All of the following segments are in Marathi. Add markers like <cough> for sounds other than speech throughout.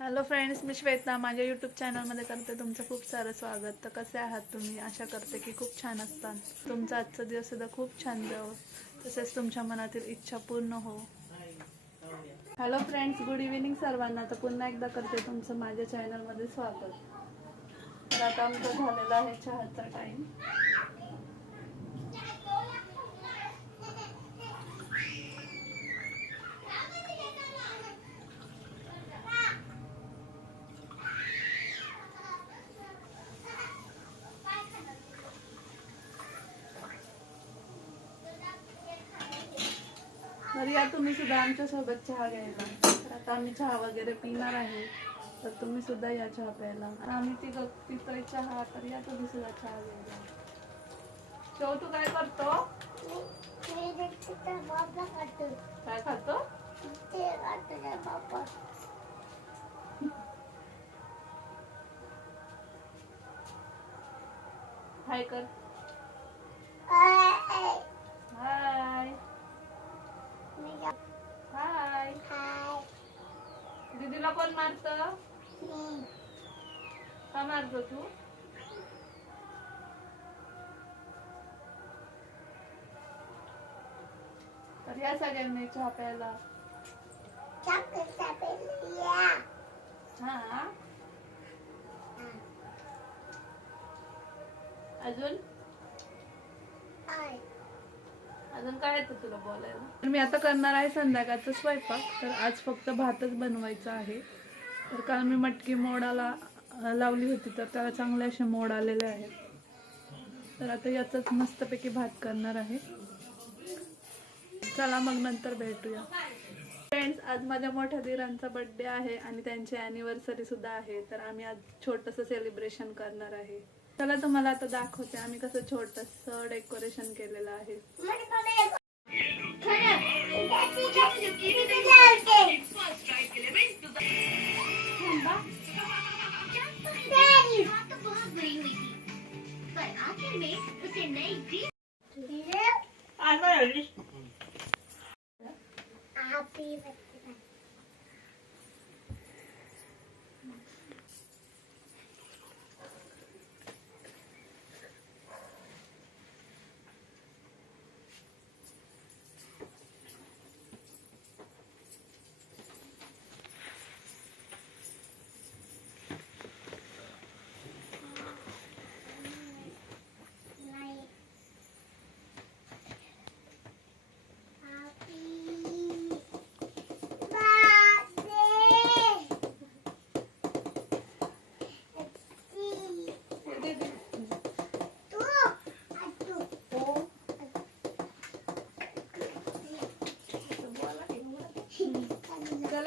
हॅलो फ्रेंड्स मी श्वेता. माझ्या यूट्यूब चॅनलमध्ये करते तुमचं खूप सारं स्वागत. तर कसे आहात तुम्ही? आशा करते की खूप छान असतात तुमचा आजचा दिवस सुद्धा खूप छान जावं. तसेच तुमच्या मनातील इच्छा पूर्ण हो. हॅलो फ्रेंड्स गुड इव्हिनिंग सर्वांना. तर पुन्हा एकदा करते तुमचं माझ्या चॅनलमध्ये स्वागत. तर आता आमचं झालेलं आहे चहाचा टाईम या तुम्ही सुद्धा आमच्यासोबत चहा घ्यायला. तर आता आम्ही चहा वगैरे पिणार आहे. तर तुम्ही सुद्धा या चहा प्यायला. आम्ही ती पितोय चहा तर या तुम्ही सुद्धा चहा घ्यायला. शेव तू काय करतो? काय खातो? हाय कर. तुला कोण मारत? का मारतो तू? तर या सगळ्यांनी चहा प्यायला. हा. अजून? अजून काय येतं तुला बोलायला? तर मी आता करणार आहे संध्याकाळचा स्वयंपाक. तर आज फक्त भातच बनवायचा आहे. तर काल मी मटकी मोडाला लावली होती तर त्याला चांगले असे मोड आलेले आहेत. तर आता याचाच मस्तपैकी भात करणार आहे. चला मग नंतर भेटूया. फ्रेंड्स आज माझ्या मोठ्या दिरांचा बर्थडे आहे आणि त्यांची अॅनिव्हर्सरी सुद्धा आहे. तर आम्ही आज छोटंसं सेलिब्रेशन करणार आहे. चला तुम्हाला आता दाखवते. आम्ही कसं छोटंसं डेकोरेशन केलेलं आहे.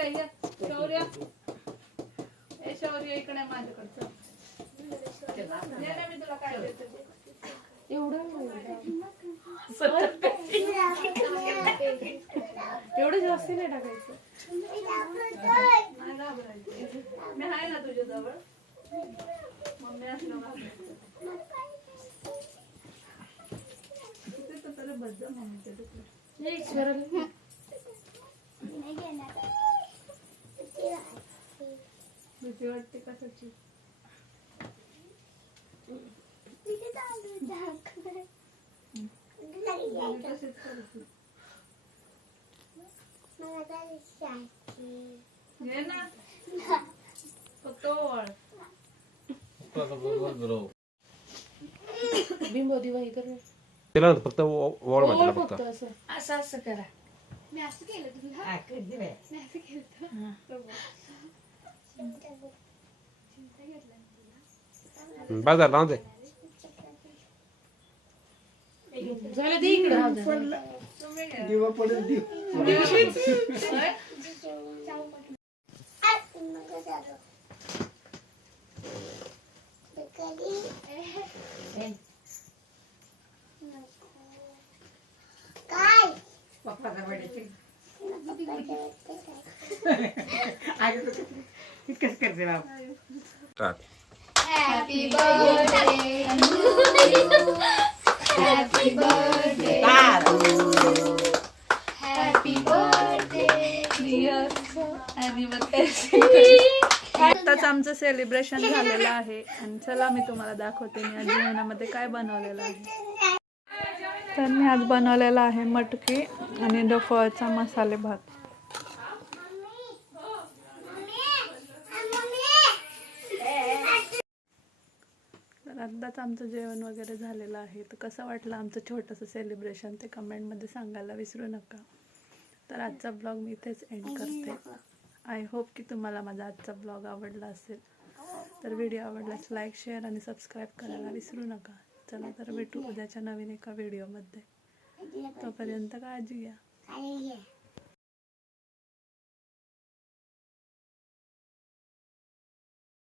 ये. शौर्य. ए शौर्य इकडे माझ्याकडचं ना मी तुला काय देते. एवढं <laughs> जास्त नाही टाकायचं. नाही घाबरायचं. मी आहे ना तुझ्या जवळ मम्मी असलं घाबरायचं तिथे तर तरी बद्द मम्मीच्या तिकडे भीती वाटते कशाची? घे ना. फक्त ओवाळ. बिंबो दिवा इतर त्याला फक्त वॉल बांधला फक्त. फक्त असं. असं असं करा. बाजार लावून दे. झालं ते इकडं. पप्पाचा बर्थडे इतकंच करते बाबा start Happy birthday to Happy birthday. Happy birthday. Dear anniversary. आताच आमचं सेलिब्रेशन झालेलं आहे आणि चला मी तुम्हाला दाखवते मी आज जेवणामध्ये काय बनवलेलं आहे तर मी आज बनवलेला आहे मटकी आणि डफळचा मसाले भात आत्ताच आमचं जेवण वगैरे झालेलं आहे. तर कसं वाटलं आमचं छोटंसं सेलिब्रेशन ते कमेंटमध्ये सांगायला विसरू नका. तर आजचा ब्लॉग मी इथेच एंड करते. आय होप की तुम्हाला माझा आजचा ब्लॉग आवडला असेल. तर व्हिडिओ आवडल्यास लाईक शेअर आणि सबस्क्राईब करायला विसरू नका. चला तर भेटू उद्याच्या नवीन एका व्हिडिओमध्ये तोपर्यंत काळजी घ्या.